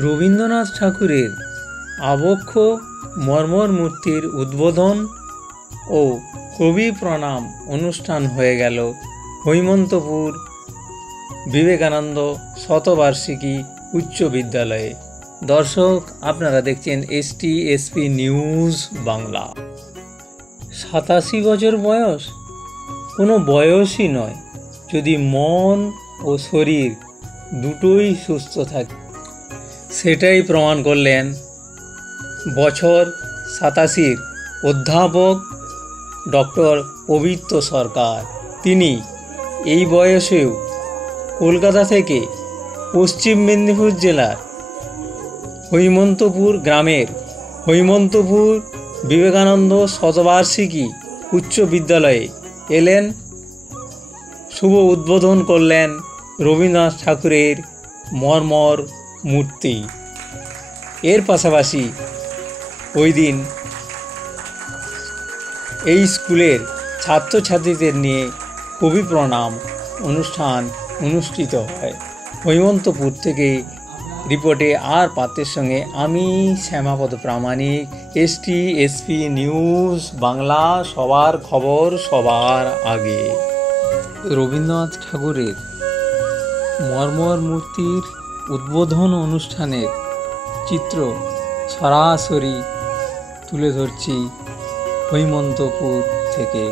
রবীন্দ্রনাথ ঠাকুরের আবক্ষ মর্মর মূর্তির উদ্বোধন ও কবি প্রণাম অনুষ্ঠান হয়ে গেল হৈমন্তপুর বিবেকানন্দ শতবার্ষিকী উচ্চ বিদ্যালয়ে। দর্শক, আপনারা দেখছেন STSP নিউজ বাংলা। 87 বছর বয়স কোনো বয়সই নয়, যদি মন ও শরীর দুটোই সুস্থ থাকে। সেটাই প্রমাণ করলেন বছর 87 অধ্যাপক ডক্টর পবিত্র সরকার। তিনি এই বয়সেও কলকাতা থেকে পশ্চিম মেদিনীপুর জেলার হৈমন্তপুর গ্রামের হৈমন্তপুর বিবেকানন্দ শতবার্ষিকী উচ্চ বিদ্যালয়ে এলেন, শুভ উদ্বোধন করলেন রবীন্দ্রনাথ ঠাকুরের মর্মর মূর্তি। এর পাশাপাশি ওই দিন এই স্কুলের ছাত্রছাত্রীদের নিয়ে কবি প্রণাম অনুষ্ঠান অনুষ্ঠিত হয়। হৈমন্তপুর থেকে রিপোর্টে আর পাত্রের সঙ্গে আমি শ্যামাপদ প্রামাণিক, STSP নিউজ বাংলা, সবার খবর সবার আগে। রবীন্দ্রনাথ ঠাকুরের মর্মর মূর্তির উদ্বোধন অনুষ্ঠানের চিত্র সরাসরি তুলে ধরছি হৈমন্তপুর থেকে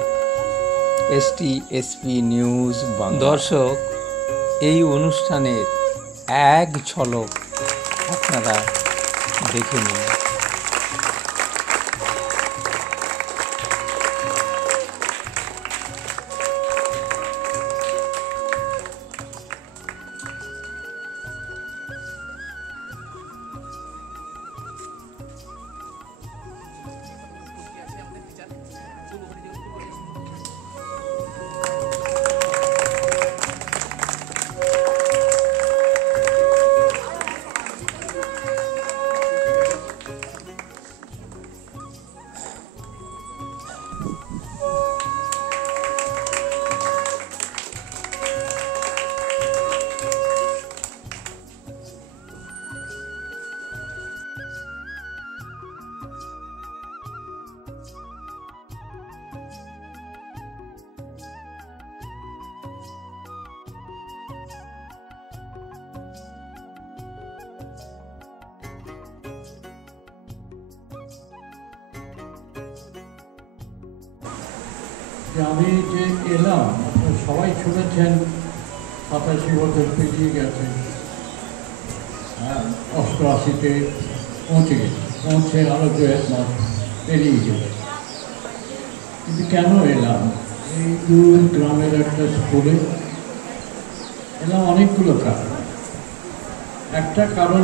STSP নিউজ বাংলা। দর্শক, এই অনুষ্ঠানের এক ঝলক আপনারা দেখে নিন। আমি যে এলাম, আপনারা সবাই শুনেছেন 87 বছর পেরিয়ে গেছে, 88-তে পৌঁছে আরও 2-1 মাস পেরিয়ে গেল। কিন্তু কেন এলাম? এই দূর গ্রামের একটা স্কুলে এলাম অনেকগুলো কারণ। একটা কারণ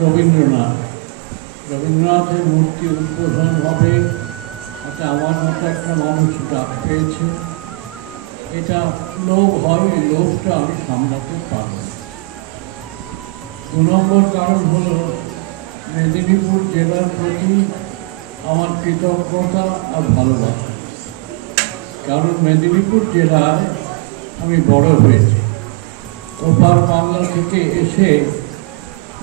রবীন্দ্রনাথের মূর্তি উদ্বোধন হবে, তাতে আমার মতো একটা মানুষ ডাক পেয়েছে। এটা লোভ হয়, এই লোভটা আমি সামলাতে পারব। 2 নম্বর কারণ হলো মেদিনীপুর জেলার প্রতি আমার কৃতজ্ঞতা আর ভালোবাসা। কারণ মেদিনীপুর জেলায় আমি বড় হয়েছি। ওপার বাংলা থেকে এসে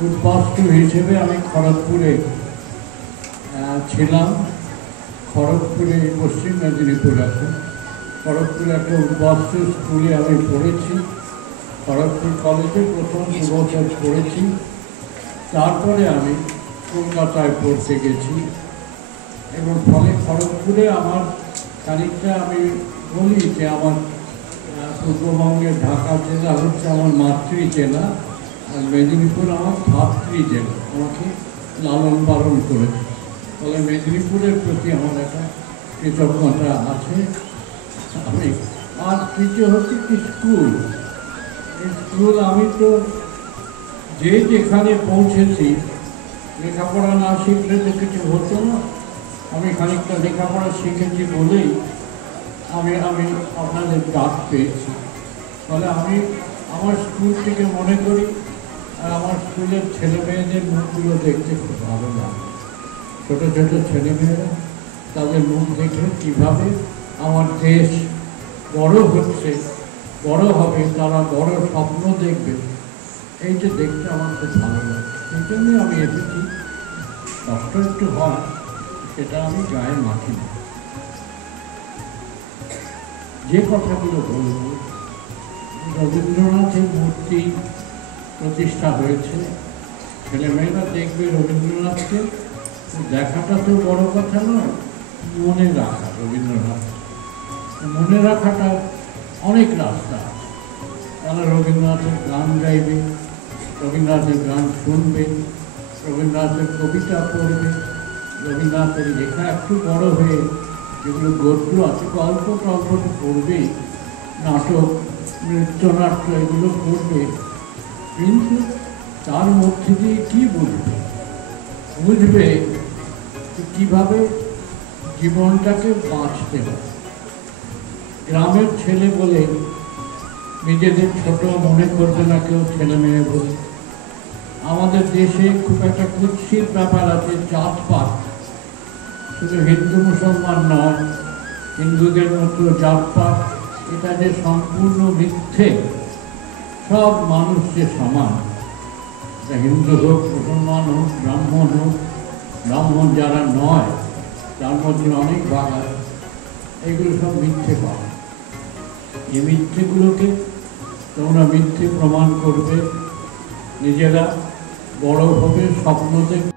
উদ্বাস্তু হিসেবে আমি খড়গপুরে ছিলাম। খড়গপুরে, পশ্চিম মেদিনীপুর আছে, খড়গপুরে একটা উদ্বাস্তু স্কুলে আমি পড়েছি। খড়গপুর কলেজে প্রথম 2 বছর পড়েছি। তারপরে আমি কলকাতায় পড়তে গেছি এবং ফলে খড়গপুরে আমার খানিকটা, আমি বলি যে আমার পূর্ববঙ্গের ঢাকা জেলা হচ্ছে আমার মাতৃ জেলা, আর মেদিনীপুর আমার ভাতৃ জেলা, আমাকে লালন পালন করেছে। ফলে মেদিনীপুরের প্রতি আমার একটা কৃতজ্ঞতা আছে। আমি আর তৃতীয় হচ্ছে কি স্কুল। আমি তো যেখানে পৌঁছেছি, লেখাপড়া না শিখলে তো কিছু হতো না। আমি খানিকটা লেখাপড়া শিখেছি বলেই আমি আপনাদের ডাক পেয়েছি। ফলে আমি আমার স্কুলটিকে মনে করি, আর আমার স্কুলের ছেলে মেয়েদের মুখগুলো দেখতে খুব ভালো লাগে। ছোটো ছোটো ছেলেমেয়েরা, তাদের মুখ দেখে কীভাবে আমার দেশ বড় হচ্ছে, বড় হবে, তারা বড় স্বপ্ন দেখবে, এই যে দেখতে আমার খুব ভালো লাগে, সেই জন্যই আমি এসেছি। কষ্ট একটু হয়, সেটা আমি গায়ে মাখি না। যে কথাগুলো বলব, রবীন্দ্রনাথের মূর্তি প্রতিষ্ঠা হয়েছে, ছেলেমেয়েরা দেখবে রবীন্দ্রনাথকে, দেখাটা তো বড় কথা নয়, মনে রাখা রবীন্দ্রনাথ, মনে রাখাটা অনেক রাস্তা আছে। তারা রবীন্দ্রনাথের গান গাইবে, রবীন্দ্রনাথের গান শুনবে, রবীন্দ্রনাথের কবিতা পড়বে, রবীন্দ্রনাথের লেখা একটু বড় হয়ে যেগুলো গদ্য আছে, গল্প টল্প পড়বে, নাটক, নৃত্যনাট্য এগুলো পড়বে, কিন্তু তার মধ্যে দিয়ে কী বুঝবে? বুঝবে কীভাবে জীবনটাকে বাঁচতে হয়। গ্রামের ছেলে বলে নিজেদের ছোট মনে করবে না কেউ, ছেলে মেয়ে বলে। আমাদের দেশে খুব একটা কুৎসিত ব্যাপার আছে, জাতপাত। শুধু হিন্দু মুসলমান নয়, হিন্দুদের মতো জাতপাত, এটা যে সম্পূর্ণ মিথ্যে। সব মানুষ যে সমান, হিন্দু হোক, মুসলমান হোক, ব্রাহ্মণ যারা নয় তার মধ্যে অনেক ভাগ আছে। এগুলো সব মিথ্যে কথা। এই মিথ্যেগুলোকে তোমরা মিথ্যে প্রমাণ করবে, নিজেরা বড় হবে, স্বপ্ন দেখবে।